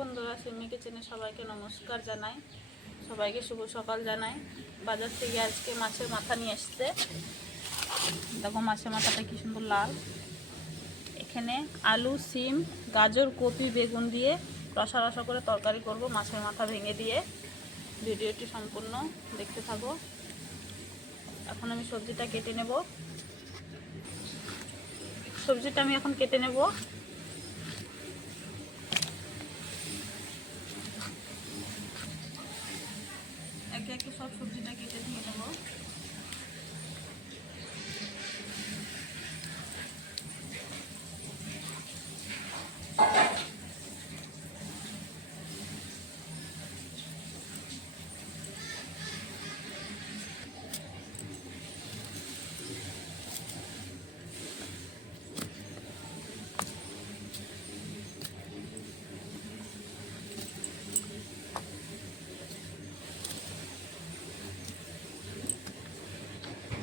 বন্ধুরা, সিমি কিচেনে সবাইকে নমস্কার জানাই, সবাইকে শুভ সকাল জানাই। বাজার থেকে আজকে মাছের মাথা নিয়ে এসছে। দেখো মাছের মাথাটা কি সুন্দর লাল। এখানে আলু, সিম, গাজর, কপি, বেগুন দিয়ে রসা রসা করে তরকারি করব মাছের মাথা ভেঙে দিয়ে। ভিডিওটি সম্পূর্ণ দেখতে থাকো। এখন আমি সবজিটা কেটে নেব। সবজিটা আমি এখন কেটে নেব। একে একে সব সবজিটা কেটে দিয়ে নেব।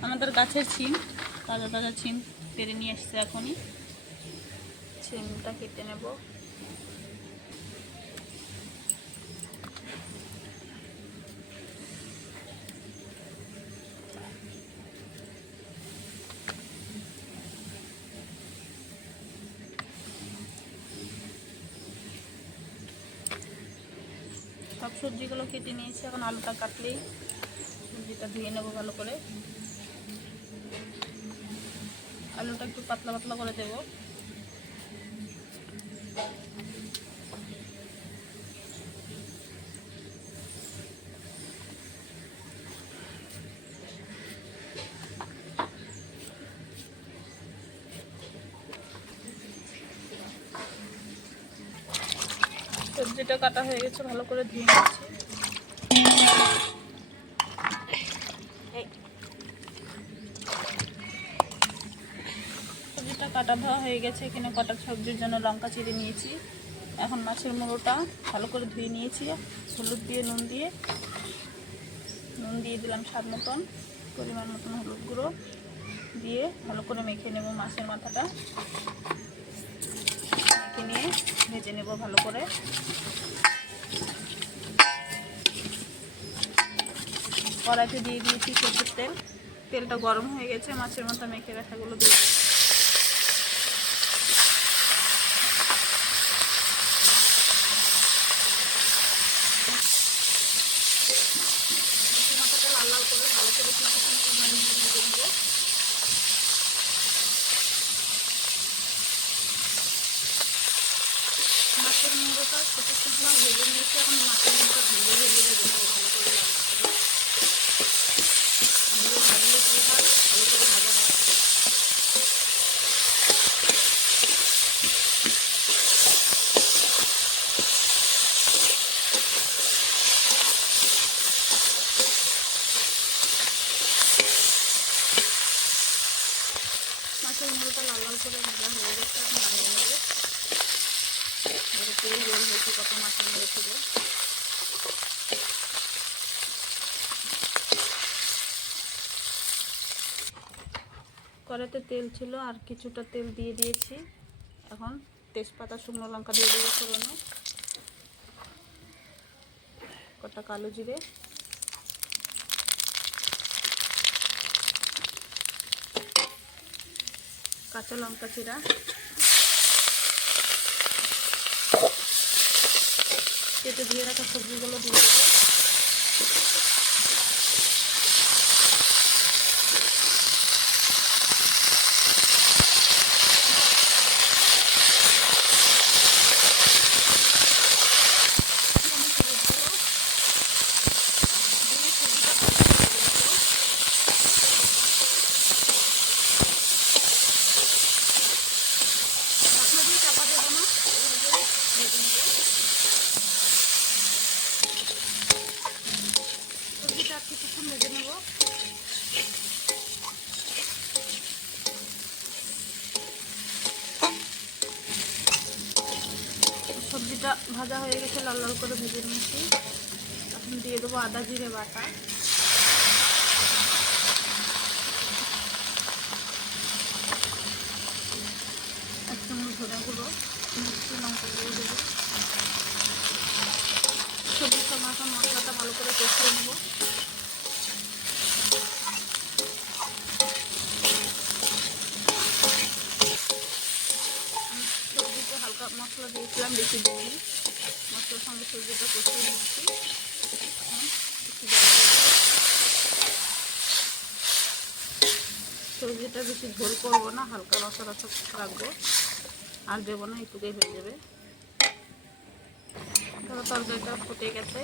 আমাদের গাছের ছিম, তাজা তাজা ছিম পেরে নিয়ে এসছে। এখনই ছিমটা কেটে নেব। সব সবজিগুলো কেটে নিয়েছি। এখন আলুটা কাটলেই সবজিটা ধুয়ে নেব ভালো করে। আলুটা একটু পাতলা পাতলা করে দেব। সবজিটা কাটা হয়ে গেছে, ভালো করে ধুয়ে নিচ্ছি। সবজিটা কাটা ধোয়া হয়ে গেছে। এখানে কটা সবজির জন্য লঙ্কা চিড়ে নিয়েছি। এখন মাছের মুড়োটা ভালো করে ধুয়ে নিয়েছি। হলুদ দিয়ে নুন দিয়ে দিলাম স্বাদ মতন, পরিমাণ মতন হলুদ গুঁড়ো দিয়ে ভালো করে মেখে নেব। মাছের মাথাটা মেখে নিয়ে ভেজে নেব ভালো করে। কড়াইতে দিয়ে দিয়েছি সরষের তেল। তেলটা গরম হয়ে গেছে। মাছের মাথা মেখে রাখাগুলো দিয়ে দেবো। মাথাটা লাল লাল করে ভালো করে ভেজে নেব। মাছের মুড়োটা ছোটো ছোটো ভেজে নিয়েছি। এখন মাছের মুড়োটা ভেজে নেবো ভালো করে। ভাজলে কি হয়, ভালো করে ভাজা হয়। মাছের মুড়োটা লাল লাল করে ভাজা হয়ে গেছে। এখন নামিয়ে নেব। তেল বের হয়েছে কত মাছের মুড়ো থেকে। কড়াইতে তেল ছিল, আর কিছুটা তেল দিয়ে দিয়েছি। এখন তেজপাতা, শুকনো লঙ্কা দিয়ে দেবো ফোড়নে। কটা কালো জিরে, কাঁচা লঙ্কা চিরা, কেটে ধুয়ে রাখা সবজিগুলো দিয়ে দেবো। কিছুক্ষণ ভেজে নেব। সবজিটা ভাজা হয়ে গেছে, লাল লাল করে ভেজে নিয়েছি। এখন দিয়ে দেবো আদা জিরে বাটা, এক চামচ ধনে গুঁড়ো, মিষ্টি লঙ্কা গুঁড়ো দেবো। একটু দেখি মশলার সঙ্গে সবজিটা কষিয়ে নিচ্ছি। সবজিটা বেশি ঝোল করবো না, হালকা রসা রসা রাখবো, আর দেবো না, একটুকুই হয়ে যাবে। ধরো তরকারিটা ফুটে গেছে,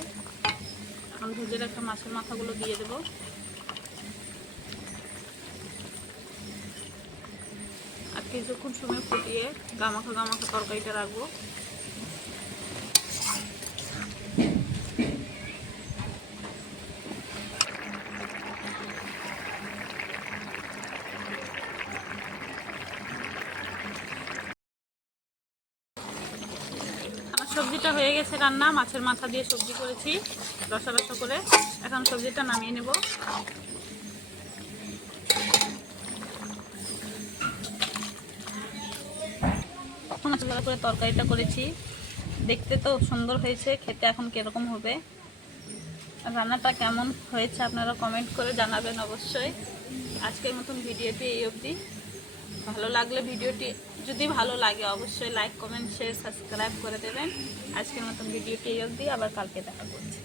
এখন ভেজে রাখা মাছের মাথাগুলো দিয়ে দেবো। আর কিছুক্ষণ সময় ফুটিয়ে গামাখা গামাখা তরকারিটা রাখবো। সবজিটা হয়ে গেছে রান্না, মাছের মাথা দিয়ে সবজি করেছি রসা রসা করে। এখন সবজিটা নামিয়ে নেব। মাছগুলো করে তরকারিটা করেছি, দেখতে তো সুন্দর হয়েছে, খেতে এখন কিরকম হবে, রান্নাটা কেমন হয়েছে আপনারা কমেন্ট করে জানাবেন অবশ্যই। আজকের মতন ভিডিওটি এই অবধি। ভালো লাগলে ভিডিওটি যদি ভালো লাগে অবশ্যই লাইক কমেন্ট শেয়ার সাবস্ক্রাইব করে দেবেন। আজকের মতন ভিডিওটি এই অবধি, আবার কালকে দেখা করছি।